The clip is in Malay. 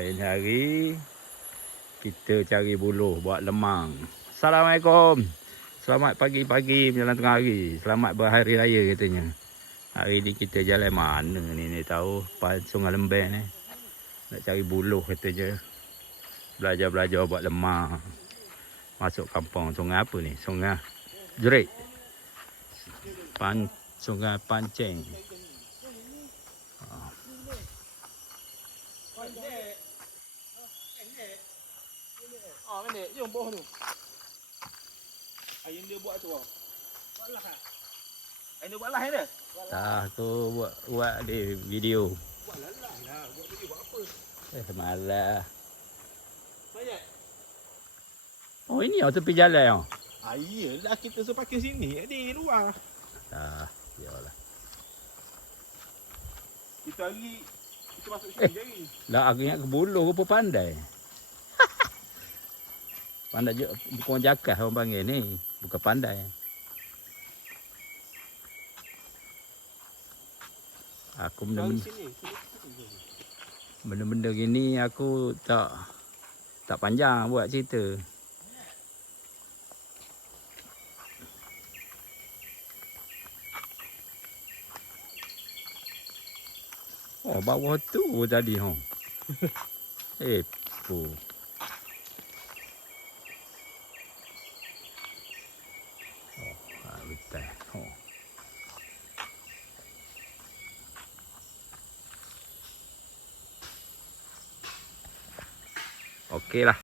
Ini hari kita cari buluh buat lemang. Assalamualaikum. Selamat pagi-pagi menjelang tengah hari. Selamat berhari raya katanya. Hari ni kita jalan mana ni tahu. Sungai Lembeh ni. Nak cari buluh katanya. Belajar-belajar buat lemang. Masuk kampung sungai apa ni? Sungai Jerit. Sungai Pancing. Pendek je bawah tu. Ayun dia buat tu. Buat lah. Ayun dia buat lah dia. Tak, aku buat di video. Buat lah lah. Buat video buat apa? Malah. Banyak. Oh ini tepi jalan. Iyalah kita suruh pakai sini. Di luar. Yalah. Kita hari kita masuk sini jari. Lah aku ingat ke buluh ke pandai. Pandai je, bukan jakas orang panggil ni. Bukan pandai. Aku benda-benda gini aku tak panjang buat cerita. Oh, bawah tu tadi hong. Pu. Betul. Oh. Okey lah.